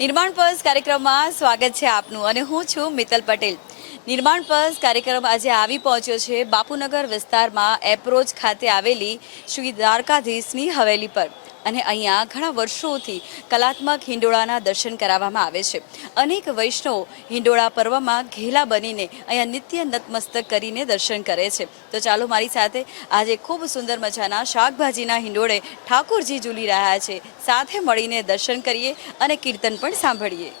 નિર્માણ પર્સ કાર્યક્રમમાં સ્વાગત છે આપનું અને હું છું મિત્તલ પટેલ. નિર્માણ પર્સ કાર્યક્રમ આજે આવી પહોંચ્યો છે બાપુનગર વિસ્તારમાં એપ્રોચ ખાતે આવેલી શ્રી દ્વારકાધીશની હવેલી પર. અને અહીંયા ઘણા વર્ષોથી કલાત્મક હિંડોળાના દર્શન કરાવવામાં આવે છે. અનેક વૈષ્ણવો હિંડોળા પર્વમાં ઘેલા બનીને અહીંયા નિત્ય નતમસ્તક કરીને દર્શન કરે છે. તો ચાલો મારી સાથે આજે ખૂબ સુંદર મજાના શાકભાજીના હિંડોળે ઠાકોરજી ઝૂલી રહ્યા છે. સાથે મળીને દર્શન કરીએ અને કીર્તન પણ સાંભળીએ.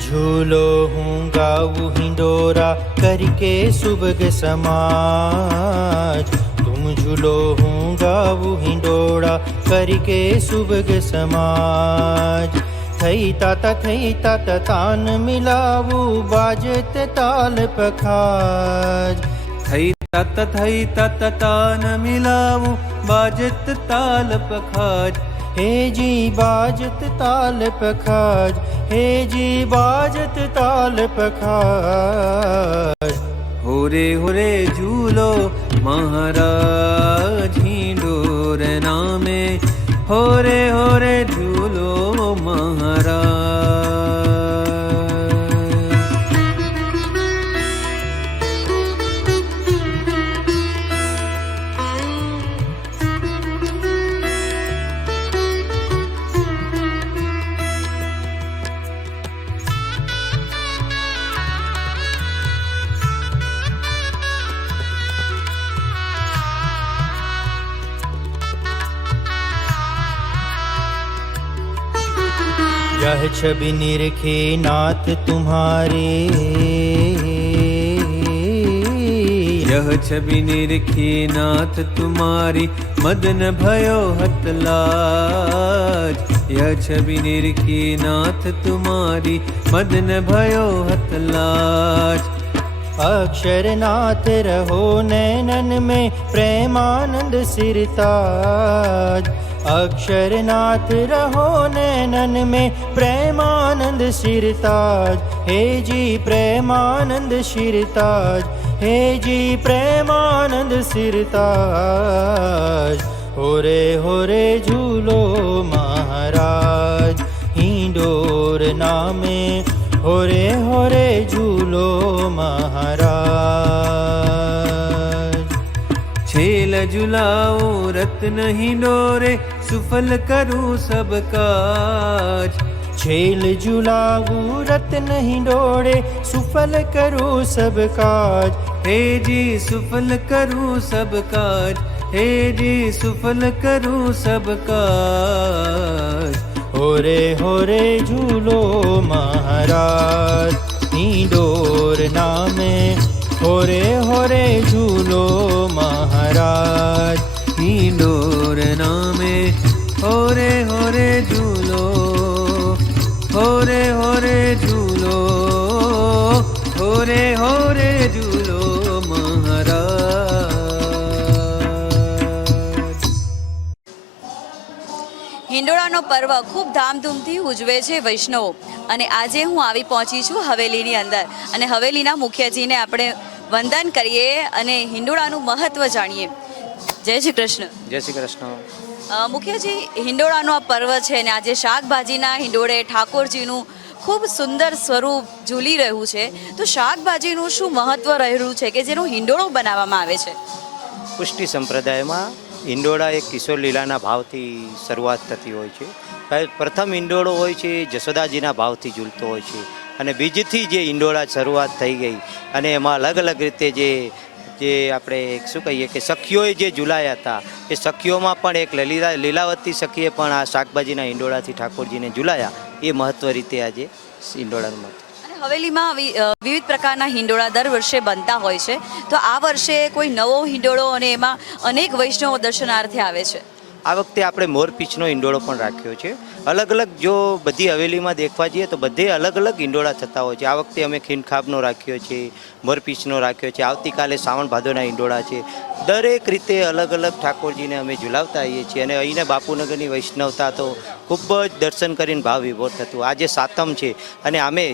झूलो हूँ गाऊ हिंडोरा करके सुबह समाज तुम झूलो हूँ गाऊ हिंडोरा करके सुबह समाज થઈ તાતા થઈ તાતા તાન મિલાવું બાજત તાલ પખાજ થઈ તત થઈ તત તાન મિલાવું બાજત તાલ પખાજ હેજી બાજત તાલ પખાજ હેજી બાજત તાલ પખાજ. હોરે હોરે ઝૂલો મહારાજ હિંડોર નામે, હોરે હોરે ઝૂલો મહારાજ. यह छवि निरखे नाथ तुम्हारे यह छवि निरखी नाथ तुम्हारी मदन भयो हत लाज यह छवि निरखी नाथ तुम्हारी मदन भयो हत लाज अक्षरनाथ रहो नैनन में प्रेमानंद सिरताज अक्षरनाथ रहो नैनन में प्रेमानंद सिरताज हे जी प्रेमानंद सिरताज हे जी प्रेमानंद सिरताज होरे होरे झूलो महाराज हिंडोर नामे होरे होरे झूलो महाराज छेल झुलाओ रत्न સુફલ કરું સબ કાજ છેલ જુલાવું રત નહીં ડોળે સુફલ કરું સબ કાજ હે જી સુફલ કરું સબ કાજ હે જી સુફલ કરું સબ કાજ હોરે હોરે ઝૂલો મહારાજની ડોર નામે હોરે હોરે ઝૂલો મહારાજની door Hoare Hoare ઝૂલો Hoare Hoare ઝૂલો Hoare Hoare ઝૂલો મહારાજ. હિંડોળાનો પર્વ ખૂબ ધામધૂમથી ઉજવે છે વૈષ્ણવ. અને આજે હું આવી પહોંચી છું હવેલીની અંદર. અને હવેલીના મુખ્યજીને આપણે વંદન કરીએ અને હિંડોળાનું મહત્ત્વ જાણીએ. જય શ્રી કૃષ્ણ. જય શ્રી કૃષ્ણ. મુખ્યજી, હિંડોળાનો આ પર્વ છે અને આજે શાકભાજીના હિંડોળે ઠાકોરજીનું ખૂબ સુંદર સ્વરૂપ ઝૂલી રહ્યું છે. તો શાકભાજીનું શું મહત્વ રહેલું છે કે જેનું હિંડોળો બનાવવામાં આવે છે? પુષ્ટિ સંપ્રદાયમાં હિંડોળા એક કિશોર લીલાના ભાવથી શરૂઆત થતી હોય છે. પ્રથમ હિંડોળો હોય છે, જશોદાજીના ભાવથી ઝૂલતો હોય છે. અને બીજથી જે હિંડોળા શરૂઆત થઈ ગઈ અને એમાં અલગ અલગ રીતે જે જે આપણે શું કહીએ કે સખીઓએ જે ઝૂલાયા હતા એ સખીઓમાં પણ એક લલિતા લીલાવતી સખીએ પણ આ શાકભાજીના ઈંડોળાથી ઠાકોરજીને ઝૂલાયા. એ મહત્વ રીતે આજે ઈંડોળાનું મહત્વ. અને હવેલીમાં વિવિધ પ્રકારના હિંડોળા દર વર્ષે બનતા હોય છે. તો આ વર્ષે કોઈ નવો હિંડોળો અને એમાં અનેક વૈષ્ણવો દર્શનાર્થે આવે છે? આ વખતે આપણે મોરપીંછનો ઈંડોળો પણ રાખ્યો છે. અલગ અલગ જો બધી હવેલીમાં દેખવા જઈએ તો બધે અલગ અલગ ઈંડોળા થતા હોય છે. આ વખતે અમે ખીનખાબનો રાખ્યો છે મરપીચનો રાખ્યો છે, આવતીકાલે શ્રાવણ ભાદોના ઈંડોળા છે. દરેક રીતે અલગ અલગ ઠાકોરજીને અમે ઝુલાવતા આવીએ છીએ અને અહીંના બાપુનગરની વૈષ્ણવતા તો ખૂબ જ દર્શન કરીને ભાવ વિભોર થતું આજે સાતમ છે અને અમે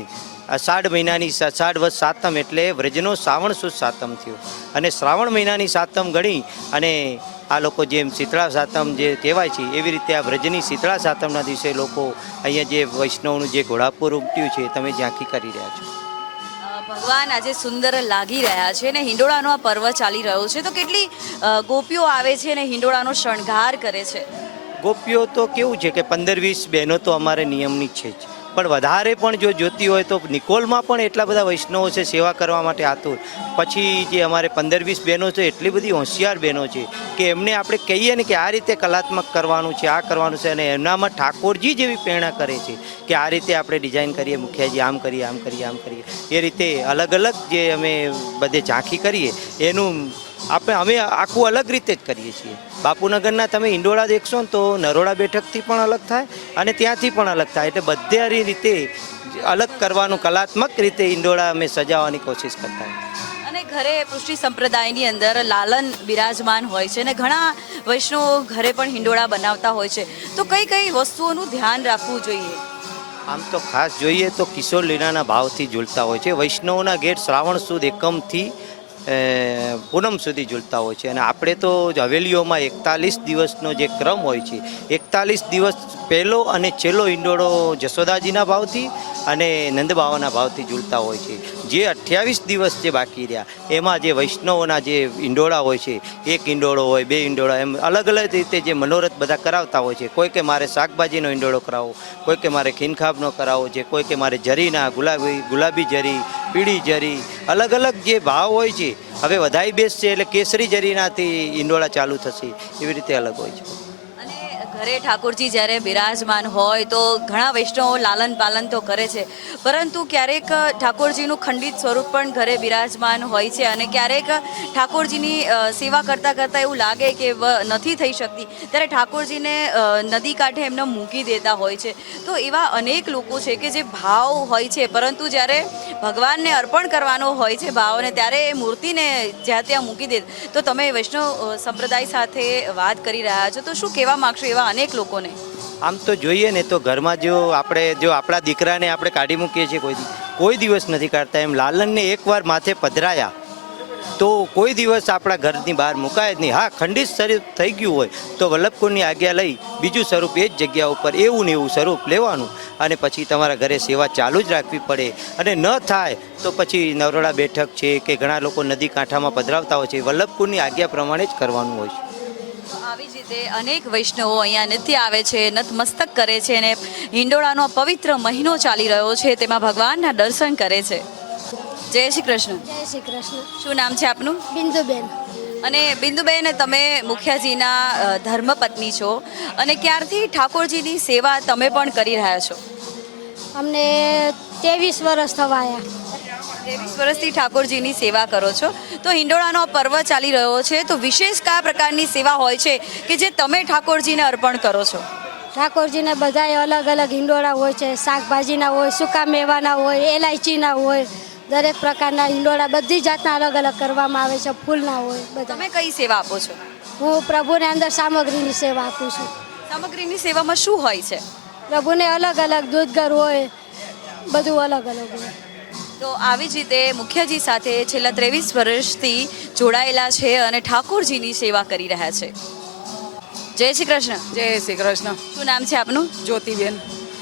અષાઢ મહિનાની અષાઢ વર્ષ સાતમ એટલે વ્રજનો શ્રાવણ સુદ સાતમ થયો. અને શ્રાવણ મહિનાની સાતમ ગણી અને આ લોકો જેમ શીતળા સાતમ જે કહેવાય છે એવી રીતે આ વ્રજની શીતળા સાતમના દિવસે લોકો અહીંયા જે વૈષ્ણવનું જે ઘોડાપુર ઉમટ્યું છે તમે ઝાંખી કરી રહ્યા છો. ભગવાન આજે સુંદર લાગી રહ્યા છે ને હિંડોળાનો આ પર્વ ચાલી રહ્યો છે તો કેટલી ગોપીઓ આવે છે ને હિંડોળાનો શણગાર કરે છે? ગોપીઓ તો કેવું છે કે પંદર વીસ બહેનો તો અમારે નિયમની જ છે જ. પણ વધારે પણ જો જોતી હોય તો નિકોલમાં પણ એટલા બધા વૈષ્ણવો છે સેવા કરવા માટે આતુર. પછી જે અમારે પંદર વીસ બહેનો છે, એટલી બધી હોશિયાર બહેનો છે કે એમને આપણે કહીએ ને કે આ રીતે કલાત્મક કરવાનું છે, આ કરવાનું છે અને એમનામાં ઠાકોરજી જેવી પ્રેરણા કરે છે કે આ રીતે આપણે ડિઝાઇન કરીએ, મુખિયાજી આમ કરીએ આમ કરીએ આમ કરીએ. એ રીતે અલગ અલગ જે અમે બધે ઝાંખી કરીએ, એનું આપણે અમે આખું અલગ રીતે જ કરીએ છીએ. બાપુનગરના તમે ઇન્ડોળા દેખશો ને તો નરોડા બેઠકથી પણ અલગ થાય અને ત્યાંથી પણ અલગ થાય. એટલે બધે રીતે અલગ કરવાનું કલાત્મક રીતે ઈંડોળા અમે સજાવવાની કોશિશ કરતા હોય અને ઘરે પૃષ્ટિ સંપ્રદાયની અંદર લાલન બિરાજમાન હોય છે અને ઘણા વૈષ્ણવો ઘરે પણ હિંડોળા બનાવતા હોય છે. તો કઈ કઈ વસ્તુઓનું ધ્યાન રાખવું જોઈએ? આમ તો ખાસ જોઈએ તો કિશોર લીલાના ભાવથી ઝૂલતા હોય છે. વૈષ્ણવના ગેટ શ્રાવણ સુદ એકમથી પૂનમ સુધી ઝૂલતા હોય છે. અને આપણે તો હવેલીઓમાં એકતાલીસ દિવસનો જે ક્રમ હોય છે, એકતાલીસ દિવસ પહેલો અને છેલ્લો ઈંડોળો જશોદાજીના ભાવથી અને નંદબાવાના ભાવથી ઝૂલતા હોય છે. જે અઠ્યાવીસ દિવસ જે બાકી રહ્યા, એમાં જે વૈષ્ણવોના જે ઈંડોળા હોય છે, એક ઈંડોળો હોય, બે ઈંડોળા, એમ અલગ અલગ રીતે જે મનોરથ બધા કરાવતા હોય છે, કોઈ કે મારે શાકભાજીનો ઈંડોળો કરાવો કોઈ કે મારે ખીનખાબનો કરાવો છે, કોઈ કે મારે જરીના, ગુલાબી ગુલાબી જરી, પીળી જરી, અલગ અલગ જે ભાવ હોય છે, હવે વધાઈ બેસશે એટલે કેસરી જરીનાથી ઈંડોળા ચાલુ થશે, એવી રીતે અલગ હોય છે. ઘરે ઠાકોરજી જ્યારે બિરાજમાન હોય તો ઘણા વૈષ્ણવો લાલન પાલન તો કરે છે. પરંતુ ક્યારેક ઠાકોરજીનું ખંડિત સ્વરૂપ પણ ઘરે બિરાજમાન હોય છે અને ક્યારેક ઠાકોરજીની સેવા કરતાં કરતાં એવું લાગે કે નથી થઈ શકતી. ત્યારે ઠાકોરજીને નદી કાંઠે એમને મૂકી દેતા હોય છે. તો એવા અનેક લોકો છે કે જે ભાવ હોય છે. પરંતુ જ્યારે ભગવાનને અર્પણ કરવાનો હોય છે ભાવને, ત્યારે એ મૂર્તિને જ્યાં ત્યાં મૂકી દે. તો તમે વૈષ્ણવ સંપ્રદાય સાથે વાત કરી રહ્યા છો. તો શું કહેવા માગશો એવા અનેક લોકોને. આમ તો જોઈએ ને તો ઘરમાં જો આપણે, જો આપણા દીકરાને આપણે કાઢી મૂકીએ છીએ કોઈ કોઈ દિવસ નથી કાઢતા. એમ લાલનને એકવાર માથે પધરાયા, તો કોઈ દિવસ આપણા ઘરની બહાર મુકાય જ નહીં. હા, ખંડિત સ્વરૂપ થઈ ગયું હોય તો વલ્લભકુંડની આજ્ઞા લઈ બીજું સ્વરૂપ એ જ જગ્યા ઉપર એવું ને એવું સ્વરૂપ લેવાનું અને પછી તમારા ઘરે સેવા ચાલુ જ રાખવી પડે. અને ન થાય તો પછી નવરોડા બેઠક છે કે ઘણા લોકો નદી કાંઠામાં પધરાવતા હોય છે. વલ્લભકુંડની આજ્ઞા પ્રમાણે જ કરવાનું હોય છે. આવી જ રીતે અનેક વૈષ્ણવો અહીંયા નૃત્ય આવે છે નતમસ્તક કરે છે અને હિંડોળાનો પવિત્ર મહિનો ચાલી રહ્યો છે. તેમાં ભગવાનના દર્શન કરે છે. જય શ્રી કૃષ્ણ. જય શ્રી કૃષ્ણ. શું નામ છે આપનું? બિંદુબેન. અને બિંદુબેન તમે મુખિયાજીના ધર્મપત્ની છો અને ક્યારથી ઠાકોરજીની સેવા તમે પણ કરી રહ્યા છો? અમને ત્રેવીસ વર્ષ થવા આવ્યા ત્રેવીસ વર્ષથી ઠાકોરજીની સેવા કરો છો. તો હિંડોળાનો પર્વ ચાલી રહ્યો છે. તો વિશેષ કયા પ્રકારની સેવા હોય છે કે જે તમે ઠાકોરજીને અર્પણ કરો છો? ઠાકોરજીને બધાય અલગ અલગ હિંડોળા હોય છે. શાકભાજીના હોય સૂકા મેવાના હોય એલાયચીના હોય દરેક પ્રકારના હિંડોળા બધી જાતના અલગ અલગ કરવામાં આવે છે. ફૂલના હોય બધા. તમે કઈ સેવા આપો છો? હું પ્રભુને અંદર સામગ્રીની સેવા આપું છું. સામગ્રીની સેવામાં શું હોય છે? પ્રભુને અલગ અલગ દૂધગર હોય બધું અલગ અલગ હોય. તો આવી જ રીતે મુખ્યજી સાથે છેલ્લા ત્રેવીસ વર્ષથી જોડાયેલા છે અને ઠાકોરજીની સેવા કરી રહ્યા છે. જય શ્રી કૃષ્ણ. જય શ્રી કૃષ્ણ. શું નામ છે આપનું? જ્યોતિબેન.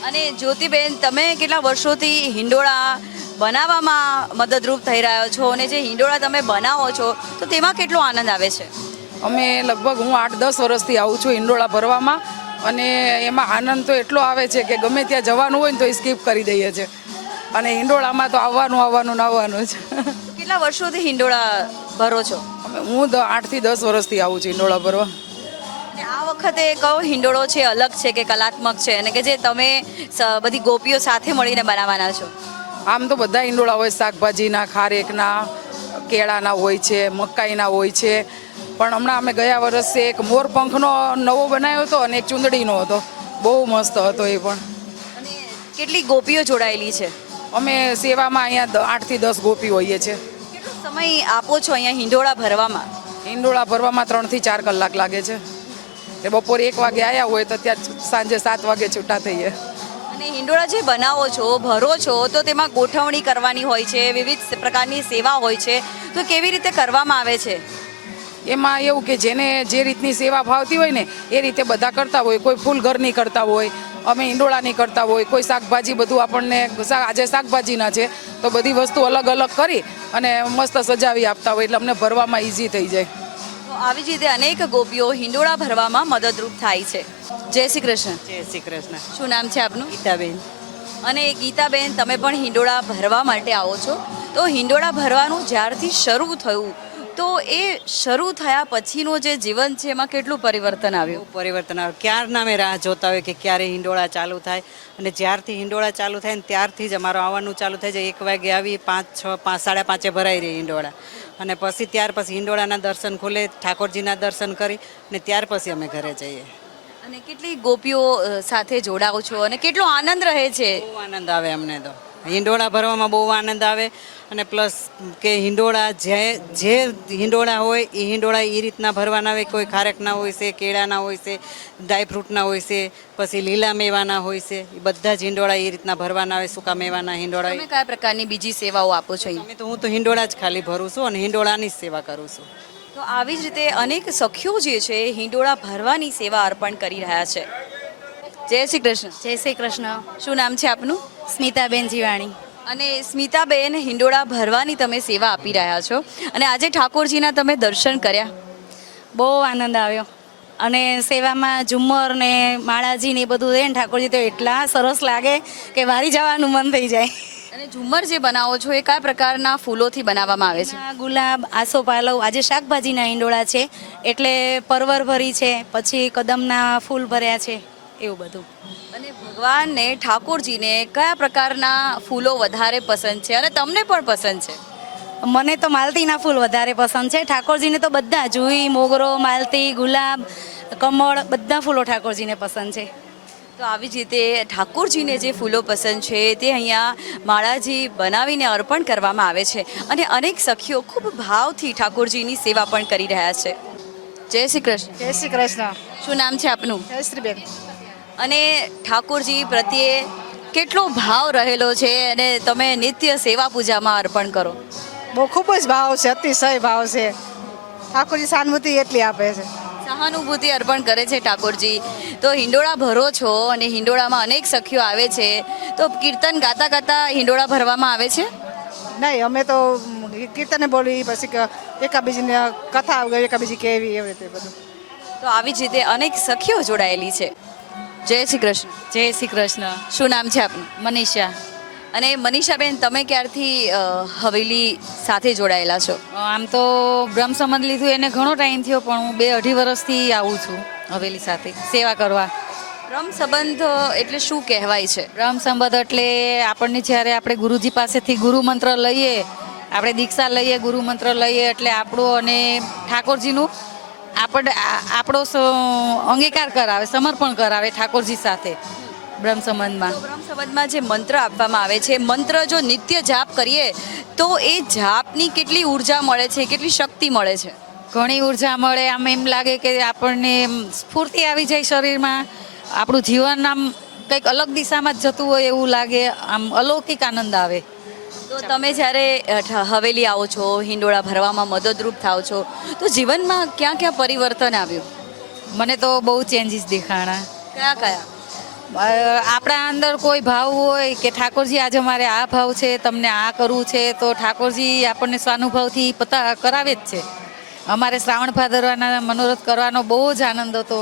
અને જ્યોતિબેન તમે કેટલા વર્ષોથી હિંડોળા બનાવવામાં મદદરૂપ થઈ રહ્યા છો અને જે હિંડોળા તમે બનાવો છો તો તેમાં કેટલો આનંદ આવે છે? અમે લગભગ હું આઠ દસ વર્ષથી આવું છું હિંડોળા ભરવામાં અને એમાં આનંદ તો એટલો આવે છે કે ગમે ત્યાં જવાનું હોય ને તો એ સ્કીપ કરી દઈએ છીએ. અને ઈંડોળામાં તો આવવાનું આવવાનું ને આવવાનું છે કેટલા વર્ષોથી હિંડોળા ભરો છો? હું દ- આઠથી દસ વર્ષથી આવું છું હિંડોળા ભરવા. આ વખતે કયો હિંડોળો છે અલગ છે કે કલાત્મક છે? અને કે જે તમે બધી ગોપીઓ સાથે મળીને બનાવવાના છો? આમ તો બધા ઈંડોળા હોય શાકભાજીના ખારેકના કેળાના હોય છે મકાઈના હોય છે. પણ હમણાં અમે ગયા વર્ષે એક મોરપંખનો નવો બનાવ્યો હતો અને એક ચૂંદડીનો હતો. બહુ મસ્ત હતો એ પણ. કેટલી ગોપીઓ જોડાયેલી છે? અમે સેવામાં અહીંયા આઠથી દસ ગોપી હોઈએ છીએ. સમય આપો છો અહીંયા હિંડોળા ભરવામાં? હિંડોળા ભરવામાં ત્રણથી ચાર કલાક લાગે છે. એ બપોરે એક વાગે આવ્યા હોય તો ત્યાં સાંજે સાત વાગે છૂટા થઈએ અને હિંડોળા જે બનાવો છો ભરો છો તો તેમાં ગોઠવણી કરવાની હોય છે વિવિધ પ્રકારની સેવા હોય છે. તો કેવી રીતે કરવામાં આવે છે? એમાં એવું કે જેને જે રીતની સેવા ભાવતી હોય ને એ રીતે બધા કરતા હોય. કોઈ ફૂલ ઘરની કરતા હોય અમે ઈંડોળાની કરતા હોય કોઈ શાકભાજી બધું આપણને આજે શાકભાજીના છે તો બધી વસ્તુ અલગ અલગ કરી અને મસ્ત સજાવી આપતા હોય એટલે અમને ભરવામાં ઈઝી થઈ જાય. તો આવી જ રીતે અનેક ગોપીઓ હિંડોળા ભરવામાં મદદરૂપ થાય છે. જય શ્રી કૃષ્ણ. જય શ્રી કૃષ્ણ. શું નામ છે આપનું? ગીતાબેન. અને ગીતાબેન તમે પણ હિંડોળા ભરવા માટે આવો છો. તો હિંડોળા ભરવાનું જ્યારથી શરૂ થયું તો એ શરૂ થયા પછીનું જે જીવન છે એમાં કેટલું પરિવર્તન આવ્યું? પરિવર્તન આવ્યું. ક્યારના અમે રાહ જોતા હોય કે ક્યારે હિંડોળા ચાલુ થાય અને જ્યારથી હિંડોળા ચાલુ થાય ને ત્યારથી જ અમારું આવવાનું ચાલુ થાય જાય એક વાગે આવી પાંચ છ પાંચ સાડા પાંચે ભરાઈ રહી હિંડોળા. અને પછી ત્યાર પછી હિંડોળાના દર્શન ખુલે ઠાકોરજીના દર્શન કરી અને ત્યાર પછી અમે ઘરે જઈએ. અને કેટલી ગોપીઓ સાથે જોડાઓ છો અને કેટલો આનંદ રહે છે? બહુ આનંદ આવે અમને તો. હિંડોળા ભરવામાં બહુ આનંદ આવે અને પ્લસ કે હિંડોળા જે જે હિંડોળા હોય એ હિંડોળા એ રીતના ભરવાના હોય કોઈ ખારેકના હોય છે કેળાના હોય છે ડ્રાયફ્રૂટના હોય છે પછી લીલા મેવાના હોય છે એ બધા જ હિંડોળા એ રીતના ભરવાના હોય સૂકા મેવાના હિંડોળા તમે કયા પ્રકારની બીજી સેવાઓ આપો છો અમે તો હું તો હિંડોળા જ ખાલી ભરું છું અને હિંડોળાની જ સેવા કરું છું. તો આવી જ રીતે અનેક સખીઓ જે છે એ હિંડોળા ભરવાની સેવા અર્પણ કરી રહ્યા છે. જય શ્રી કૃષ્ણ. જય શ્રી કૃષ્ણ. શું નામ છે આપનું? સ્મિતાબેન જીવાણી. અને સ્મિતાબેન હિંડોળા ભરવાની તમે સેવા આપી રહ્યા છો અને આજે ઠાકોરજીના તમે દર્શન કર્યા. બહુ આનંદ આવ્યો. અને સેવામાં ઝુમ્મર ને માળાજી ને એ બધું રહે ને ઠાકોરજી તો એટલા સરસ લાગે કે વારી જવાનું મન થઈ જાય. અને ઝુમ્મર જે બનાવો છો એ કયા પ્રકારના ફૂલોથી બનાવવામાં આવે છે? ગુલાબ આસો પાલવ આજે શાકભાજીના હિંડોળા છે. એટલે પરવર ભરી છે પછી કદમના ફૂલ ભર્યા છે. એવું બધું. અને ભગવાનને ઠાકોરજીને કયા પ્રકારના ફૂલો વધારે પસંદ છે? અને તમને પણ પસંદ છે? મને તો માલતીના ફૂલ વધારે પસંદ છે. ઠાકોરજીને તો બધા જુઈ મોગરો માલતી ગુલાબ કમળ બધા ફૂલો ઠાકોરજીને પસંદ છે. તો આવી જ રીતે ઠાકોરજીને જે ફૂલો પસંદ છે તે અહીંયા માળાજી બનાવીને અર્પણ કરવામાં આવે છે. અને અનેક સખીઓ ખૂબ ભાવથી ઠાકોરજીની સેવા પણ કરી રહ્યા છે. જય શ્રી કૃષ્ણ. જય શ્રી કૃષ્ણ. શું નામ છે આપનું? જયશ્રીબેન. અને ઠાકોરજી પ્રત્યે કેટલો ભાવ રહેલો છે અને તમે નિત્ય સેવા પૂજામાં અર્પણ કરો. બહુ ખૂબ જ ભાવ છે અતિશય ભાવ છે. ઠાકોરજી સહાનુભૂતિ એટલી આપે છે. સહાનુભૂતિ અર્પણ કરે છે ઠાકોરજી. તો હિંડોળા ભરો છો અને હિંડોળામાં અનેક સખીઓ આવે છે તો કીર્તન ગાતા ગાતા હિંડોળા ભરવામાં આવે છે? નહીં અમે તો કીર્તને બોલી પછી એકાબીજીને કથા એકાબીજી કેવી એવી રીતે બધું. તો આવી જ રીતે અનેક સખીઓ જોડાયેલી છે. જય શ્રી કૃષ્ણ. જય શ્રી કૃષ્ણ. શું નામ છે આપનું? મનીષા. અને મનીષાબેન તમે ક્યારથી હવેલી સાથે જોડાયેલા છો? આમ તો બ્રહ્મ સંબંધ લીધું એને ઘણો ટાઈમ થયો પણ હું બે અઢી વર્ષથી આવું છું હવેલી સાથે સેવા કરવા. બ્રહ્મ સંબંધ એટલે શું કહેવાય છે? બ્રહ્મ સંબંધ એટલે આપણને જ્યારે આપણે ગુરુજી પાસેથી ગુરુ મંત્ર લઈએ આપણે દીક્ષા લઈએ ગુરુ મંત્ર લઈએ એટલે આપણું અને ઠાકોરજીનું આપણે આપણો સ- અંગીકાર કરાવે સમર્પણ કરાવે ઠાકોરજી સાથે બ્રહ્મ સંબંધમાં. બ્રહ્મ સંબંધમાં જે મંત્ર આપવામાં આવે છે મંત્ર જો નિત્ય જાપ કરીએ તો એ જાપની કેટલી ઊર્જા મળે છે કેટલી શક્તિ મળે છે? ઘણી ઊર્જા મળે. આમ એમ લાગે કે આપણને સ્ફૂર્તિ આવી જાય શરીરમાં. આપણું જીવન આમ કંઈક અલગ દિશામાં જ જતું હોય એવું લાગે. આમ અલૌકિક આનંદ આવે. તો તમે જ્યારે હવેલી આવો છો હિંડોળા ભરવામાં મદદરૂપ થાવ છો તો જીવનમાં ક્યાં ક્યાં પરિવર્તન આવ્યું? મને તો બહુ ચેન્જીસ દેખાણા. કયા કયા? આપણા અંદર કોઈ ભાવ હોય કે ઠાકોરજી આજે અમારે આ ભાવ છે તમને આ કરવું છે તો ઠાકોરજી આપણને સ્વાનુભાવથી પતા કરાવે જ છે. અમારે શ્રાવણ ભાદરવાના મનોરથ કરવાનો બહુ જ આનંદ હતો.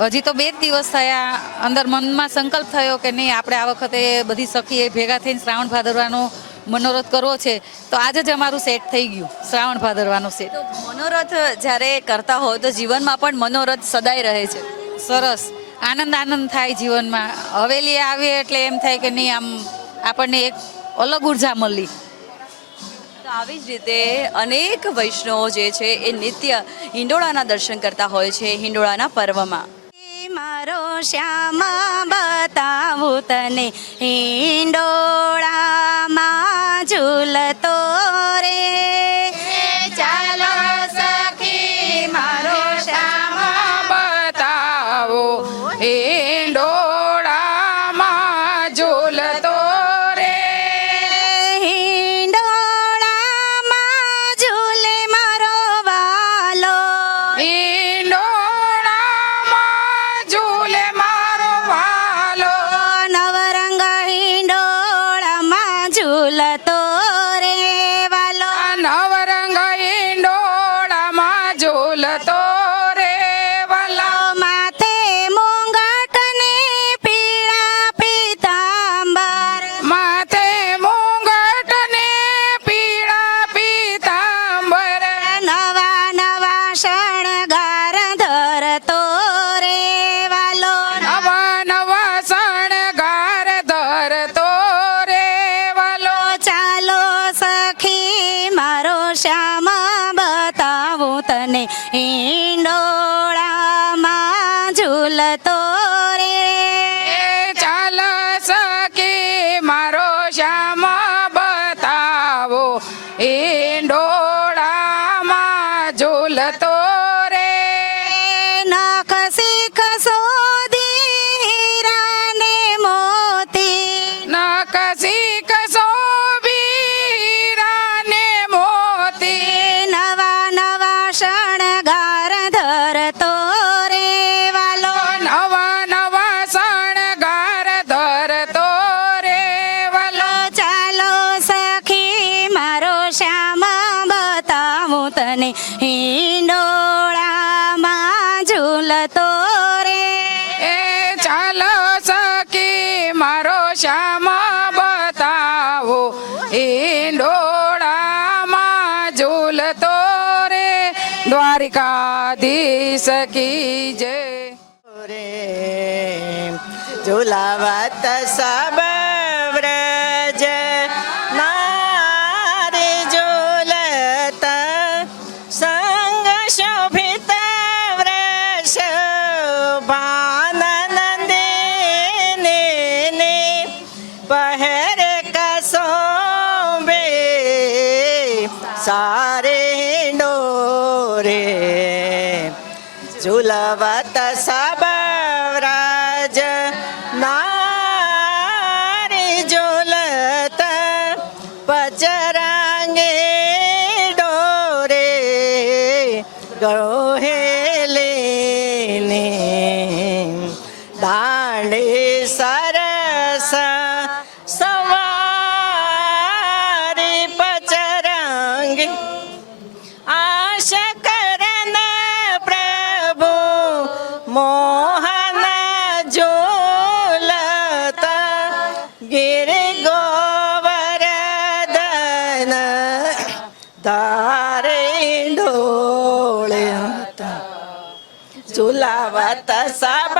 હજી તો બે જ દિવસ થયા અંદર મનમાં સંકલ્પ થયો કે નહીં આપણે આ વખતે બધી સખીએ ભેગા થઈને શ્રાવણ ભાદરવાનો મનોરથ કરવો છે તો આજે જ અમારું સેટ થઈ ગયું શ્રાવણ ભાદરવાનું સેટ મનોરથ જ્યારે કરતા હો તો જીવનમાં પણ મનોરથ સદાય રહે છે. સરસ. આનંદ આનંદ થાય જીવનમાં. હવેલી આવીએ એટલે એમ થાય કે નહીં આમ આપણને એક અલગ ઊર્જા મળી. તો આવી જ રીતે અનેક વૈષ્ણવો જે છે એ નિત્ય હિંડોળાના દર્શન કરતા હોય છે હિંડોળાના પર્વમાં. મારો શ્યામ બતાવું તને હિંડોળામાં ಜೋಲತ That's it. passar. ઝુલાવત સબ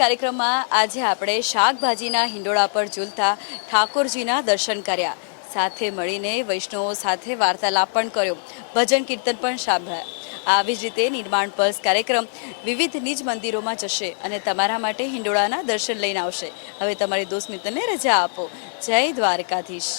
કાર્યક્રમમાં આજે આપણે શાકભાજીના હિંડોળા પર ઝૂલતા ઠાકોરજીના દર્શન કર્યા. સાથે મળીને વૈષ્ણવો સાથે વાર્તાલાપ પણ કર્યો. ભજન કીર્તન પણ સાંભળ્યા. આવી જ રીતે નિર્માણ પલ્સ કાર્યક્રમ વિવિધ નિજ મંદિરોમાં જશે અને તમારા માટે હિંડોળાના દર્શન લઈને આવશે. હવે તમારી દોસ્ત મિત્રને રજા આપો. જય દ્વારકાધીશ.